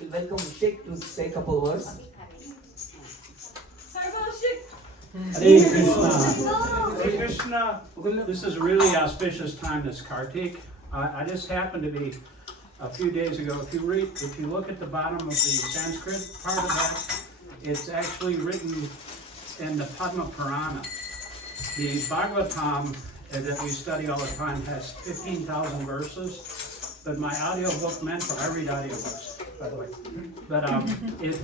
We'll welcome Shick to say a couple words. Hare Krishna. Hare Krishna. This is a really auspicious time, this Kartik. I just happened to be a few days ago. If you look at the bottom of the Sanskrit part of that, it's actually written in the Padma Purana. The Bhagavatam that we study all the time has 15,000 verses, but my audiobook meant for, I read audiobooks, by the way. But if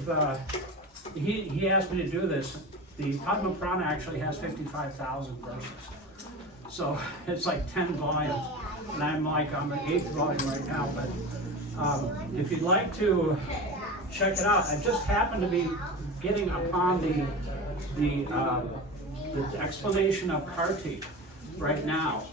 he asked me to do this, the Padma Purana actually has 55,000 verses. So it's like 10 volumes, and I'm like on the 8th volume right now. But if you'd like to check it out, I just happened to be getting upon the explanation of Kartik right now.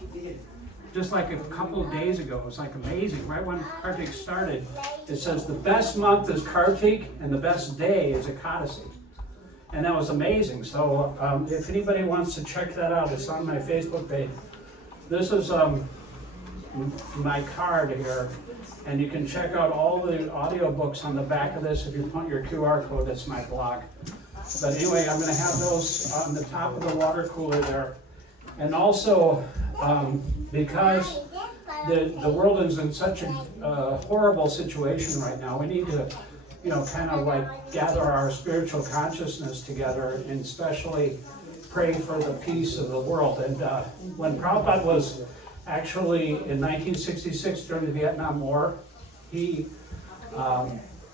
Just like a couple of days ago, it was like amazing. Right when Kartik started, it says the best month is Kartik and the best day is Ekadasi. And that was amazing. So if anybody wants to check that out, it's on my Facebook page. This is my card here, and you can check out all the audiobooks on the back of this. If you put your QR code, that's my blog. But anyway, I'm going to have those on the top of the water cooler there. And also, because the world is in such a horrible situation right now, we need to, kind of like gather our spiritual consciousness together and especially pray for the peace of the world. And when Prabhupada was actually in 1966 during the Vietnam War, he,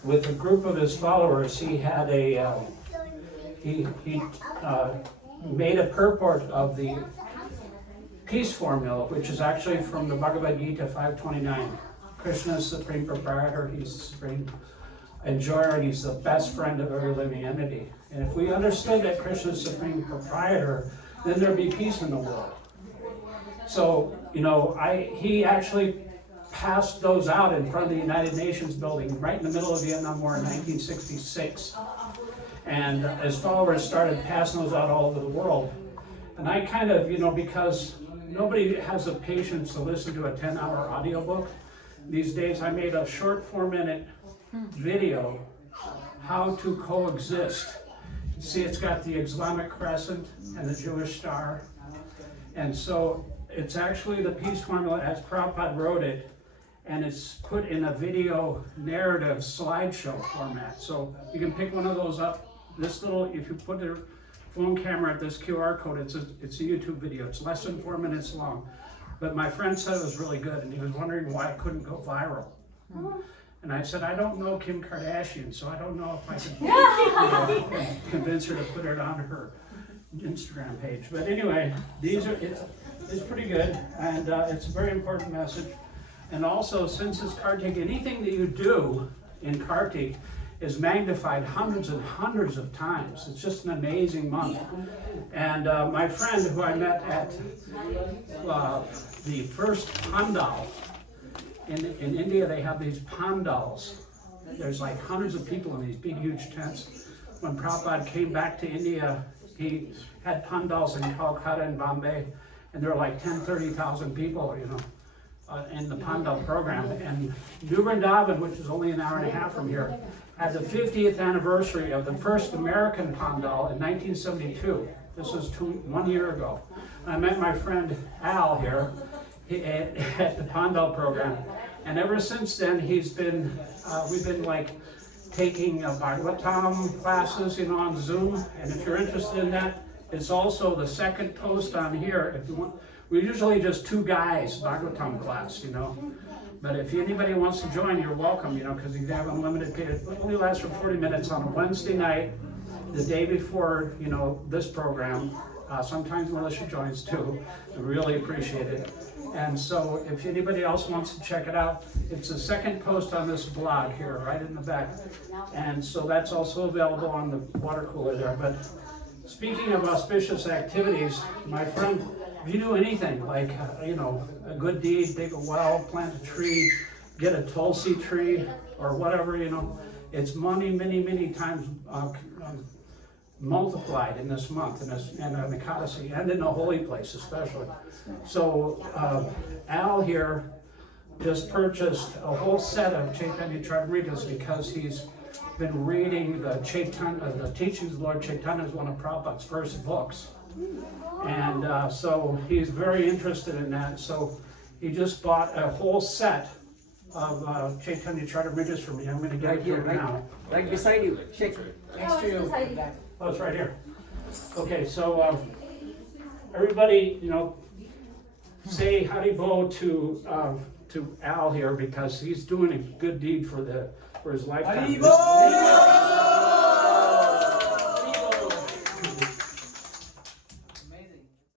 with a group of his followers, he had he made a purport of the peace formula, which is actually from the Bhagavad Gita 5:29. Krishna is supreme proprietor, he's the supreme enjoyer, and he's the best friend of every living entity. And if we understood that Krishna is supreme proprietor, then there'd be peace in the world. So, he actually passed those out in front of the United Nations building right in the middle of the Vietnam War in 1966. And his followers started passing those out all over the world. And I kind of, because nobody has the patience to listen to a 10-hour audiobook, these days I made a short 4-minute video, how to coexist. See, it's got the Islamic crescent and the Jewish star. And so it's actually the peace formula as Prabhupada wrote it, and it's put in a video narrative slideshow format. So you can pick one of those up. This little, if you put the phone camera at this QR code, it's a YouTube video. It's less than 4 minutes long. But my friend said it was really good, and he was wondering why it couldn't go viral. And I said, I don't know Kim Kardashian, so I don't know if I could convince her to put it on her Instagram page. But anyway, it's pretty good, and it's a very important message. And also, since it's Kartik, anything that you do in Kartik is magnified hundreds and hundreds of times. It's just an amazing month. And my friend who I met at the first pandal, in India they have these pandals. There's like hundreds of people in these big huge tents. When Prabhupada came back to India, he had pandals in Calcutta and Bombay, and there were like 30,000 people, in the pandal program. And New Vrindavan, which is only an hour and a half from here, had the 50th anniversary of the first American pandal in 1972. This was 1 year ago. And I met my friend Al here at the pandal program. And ever since then, we've been like taking Bhagavatam classes, on Zoom. And if you're interested in that, it's also the second post on here. If you want, we're usually just 2 guys, Bhagavatam class, But if anybody wants to join, you're welcome, because you have unlimited period. It only lasts for 40 minutes on a Wednesday night, the day before, this program. Sometimes Melissa joins too. I really appreciate it. And so if anybody else wants to check it out, it's the second post on this blog here, right in the back. And so that's also available on the water cooler there. But speaking of auspicious activities, my friend, if you do anything like, a good deed, dig a well, plant a tree, get a tulsi tree, or whatever, it's money many, many times multiplied in this month, and in the Ekadasi, and in the holy place especially. So Al here just purchased a whole set of Caitanya-caritāmṛtas because he's been reading the teachings of Lord Chaitanya is one of Prabhupada's first books. And so he's very interested in that. So he just bought a whole set of Caitanya-caritāmṛtas for me. I'm going to get Right it here, to him now. right beside you. Shick. Next to you. Oh, it's right here. Okay, so everybody, say Haribo to Al here because he's doing a good deed for his lifetime. Haribo!